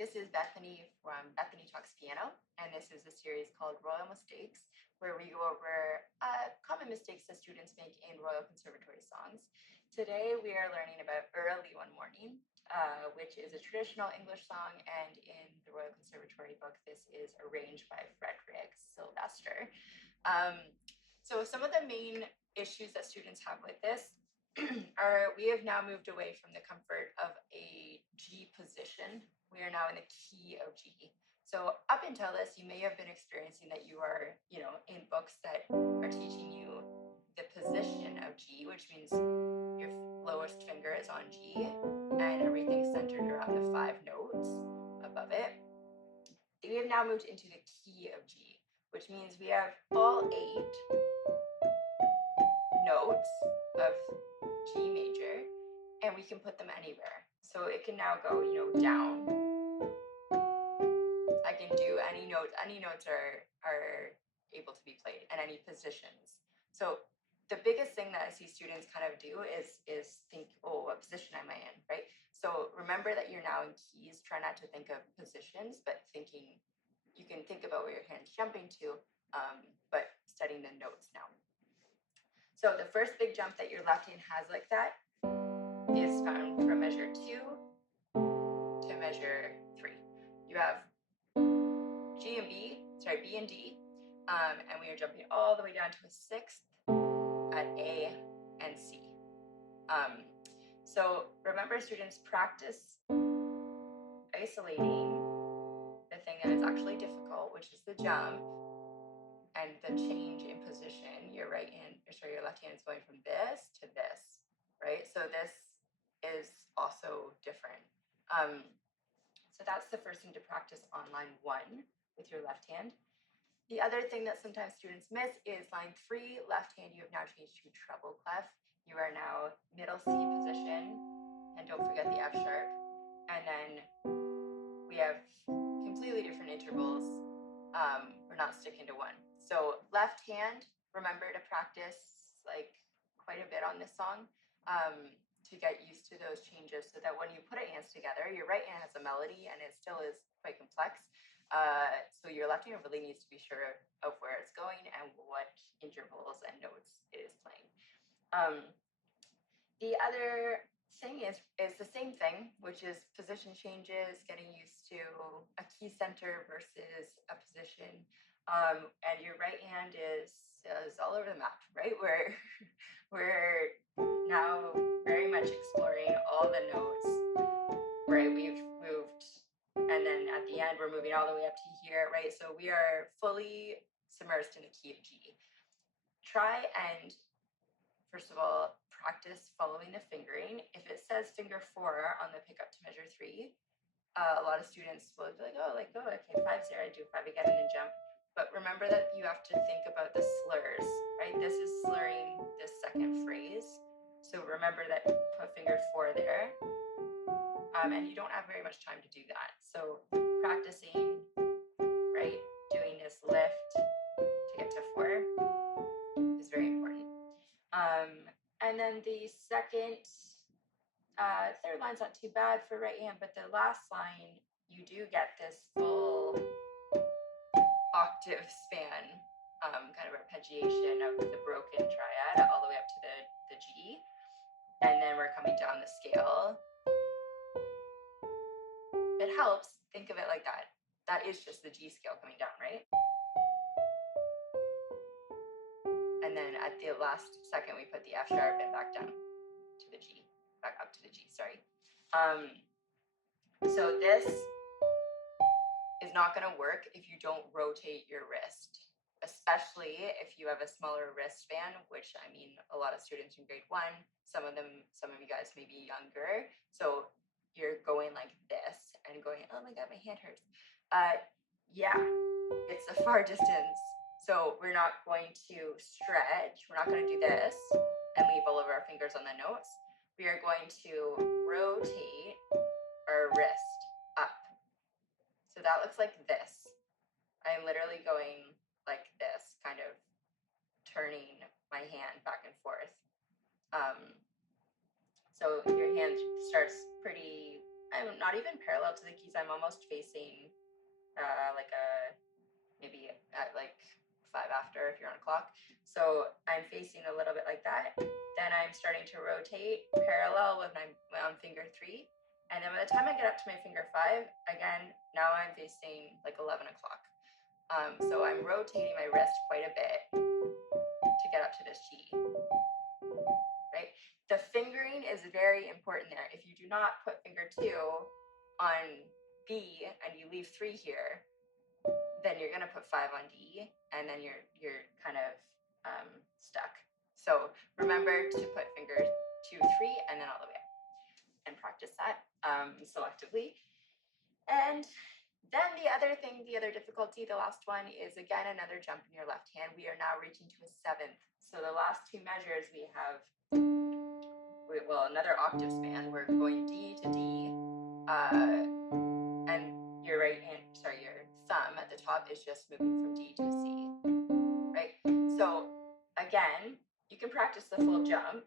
This is Bethany from Bethany Talks Piano, and this is a series called Royal Mistakes, where we go over common mistakes that students make in Royal Conservatory songs. Today we are learning about Early One Morning, which is a traditional English song, and in the Royal Conservatory book, this is arranged by Frederick Sylvester. So some of the main issues that students have with this are we have now moved away from the comfort of a G position. We are now in the key of G. So up until this, you may have been experiencing that you are, in books that are teaching you the position of G, which means your lowest finger is on G and everything's centered around the 5 notes above it. We have now moved into the key of G, which means we have all 8 notes of G major, and we can put them anywhere. So it can now go, down. I can do any note. Any notes are able to be played and any positions. So the biggest thing that I see students kind of do is think, oh, what position am I in, right? So remember that you're now in keys. Try not to think of positions, but you can think about where your hand's jumping to, but studying the notes now. So the first big jump that your left hand has like that is found from measure 2 to measure 3. You have B and D, and we are jumping all the way down to a 6th at A and C. So remember, students, practice isolating the thing that is actually difficult, which is the jump and the change in position. Your left hand is going from this to this, right? So this is also different. So that's the first thing to practice on line 1 with your left hand. The other thing that sometimes students miss is line 3, left hand, you have now changed to treble clef. You are now middle C position, and don't forget the F sharp. And then we have completely different intervals. We're not sticking to one. So left hand, remember to practice like quite a bit on this song to get used to those changes, so that when you put your hands together, your right hand has a melody and it still is quite complex. So your left hand really needs to be sure of where it's going and what intervals and notes it is playing. The other thing is the same thing, which is position changes, getting used to a key center versus a position. And your right hand is all over the map, right? We're now very much exploring all the notes, right? We've moved, and then at the end, we're moving all the way up to here, right? So we are fully submersed in the key of G. Try and, first of all, practice following the fingering. If it says finger 4 on the pickup to measure 3, a lot of students will be like, okay, 5's here, I do 5 again and then jump. But remember that you have to think about the slurs, right? This is slurring this second phrase. So remember that put finger 4 there. And you don't have very much time to do that. So practicing, right, doing this lift to get to 4 is very important. And then the third line's not too bad for right hand, but the last line, you do get this full octave span, kind of arpeggiation of the broken triad all the way up to the G. And then we're coming down the scale. It helps, think of it like that. That is just the G scale coming down, right? And then at the last second, we put the F sharp and back down to the G, back up to the G, sorry. So this is not going to work if you don't rotate your wrist, especially if you have a smaller wristband, which I mean, a lot of students in grade 1, some of you guys may be younger. So you're going like this and going, oh my God, my hand hurts. Yeah, it's a far distance. So we're not going to stretch. We're not going to do this and leave all of our fingers on the notes. We are going to rotate our wrist up. So that looks like this. I'm literally going like this, kind of turning my hand back and forth. So your hand starts pretty I'm not even parallel to the keys. I'm almost facing like a maybe at like 5 after if you're on a clock. So I'm facing a little bit like that. Then I'm starting to rotate parallel with my on finger 3. And then by the time I get up to my finger 5, again, now I'm facing like 11 o'clock. So I'm rotating my wrist quite a bit to get up to this G, right? The fingering is very important there. If you do not put finger 2 on B and you leave 3 here, then you're going to put 5 on D, and then you're kind of stuck. So remember to put finger 2, 3, and then all the way up, and practice that selectively. And then the other difficulty, the last one, is again another jump in your left hand. We are now reaching to a 7th. So the last 2 measures we have, well, another octave span. We're going D to D, and your thumb at the top is just moving from D to C, right? So again, you can practice the full jump,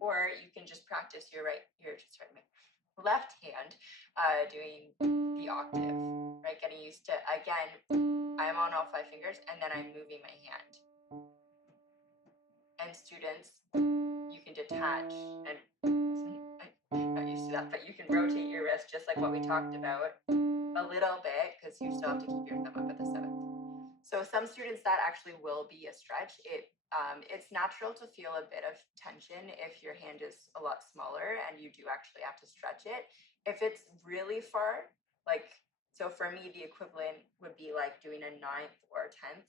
or you can just practice your left hand doing the octave, right? Getting used to, again, I'm on all 5 fingers and then I'm moving my hand. And students, you can detach, and I'm not used to that, but you can rotate your wrist just like what we talked about a little bit, because you still have to keep your thumb up at the 7th. So some students, that actually will be a stretch. It's natural to feel a bit of tension if your hand is a lot smaller and you do actually have to stretch it. If it's really far, like, so for me, the equivalent would be like doing a 9th or 10th.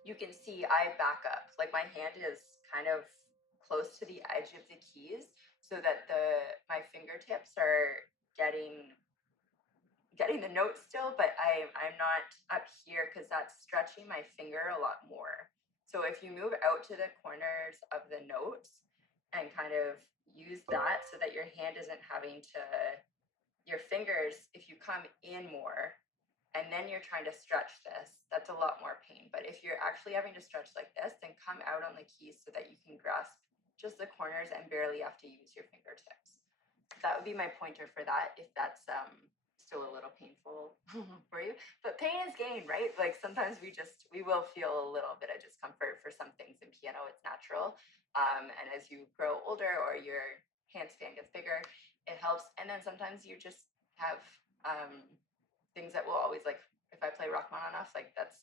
You can see I back up, like my hand is kind of close to the edge of the keys so that my fingertips are getting the notes still, but I'm not up here because that's stretching my finger a lot more. So if you move out to the corners of the notes and kind of use that so that your hand isn't having to, your fingers, if you come in more and then you're trying to stretch this, that's a lot more pain. But if you're actually having to stretch like this, then come out on the keys so that you can grasp just the corners and barely have to use your fingertips. That would be my pointer for that, if that's still a little painful for you. But pain is gain, right? Like sometimes we will feel a little bit of discomfort for some things in piano. It's natural. And as you grow older or your hand span gets bigger, it helps. And then sometimes you just have things that will always, like if I play Rachmaninoff, like that's,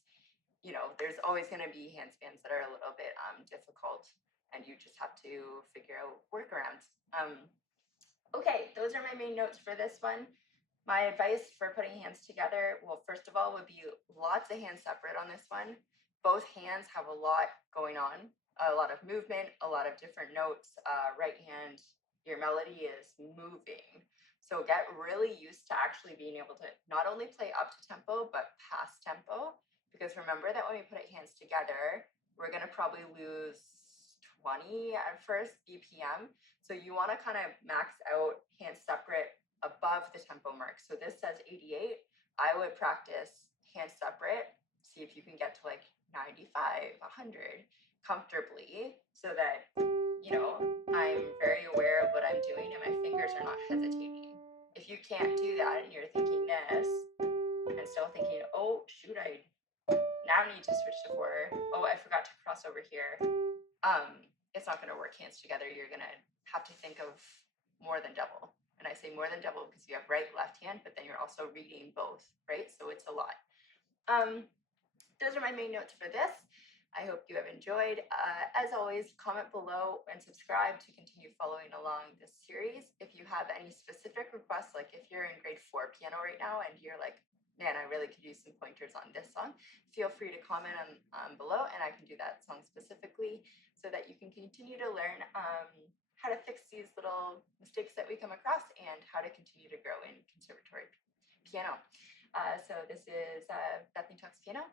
there's always going to be hand spans that are a little bit difficult, and you just have to figure out workarounds. Okay, those are my main notes for this one. My advice for putting hands together, well, first of all, would be lots of hands separate on this one. Both hands have a lot going on, a lot of movement, a lot of different notes. Right hand, your melody is moving. So get really used to actually being able to not only play up to tempo, but past tempo. Because remember that when we put hands together, we're going to probably lose 20 at first BPM. So you want to kind of max out hands separate above the tempo mark. So this says 88. I would practice hands separate, see if you can get to like 95, 100 comfortably, so that, I'm very aware of what I'm doing and my fingers are not hesitating. If you can't do that and you're thinking this and still thinking, oh, shoot, I now need to switch to 4. Oh, I forgot to cross over here. It's not going to work hands together. You're going to have to think of more than double. And I say more than double because you have right, left hand, but then you're also reading both, right? So it's a lot. Those are my main notes for this. I hope you have enjoyed. As always, comment below and subscribe to continue following along this series. If you have any specific requests, like if you're in grade 4 piano right now and you're like, man, I really could use some pointers on this song, feel free to comment on below and I can do that song specifically so that you can continue to learn how to fix these little mistakes that we come across and how to continue to grow in conservatory piano. So this is Bethany Talks Piano.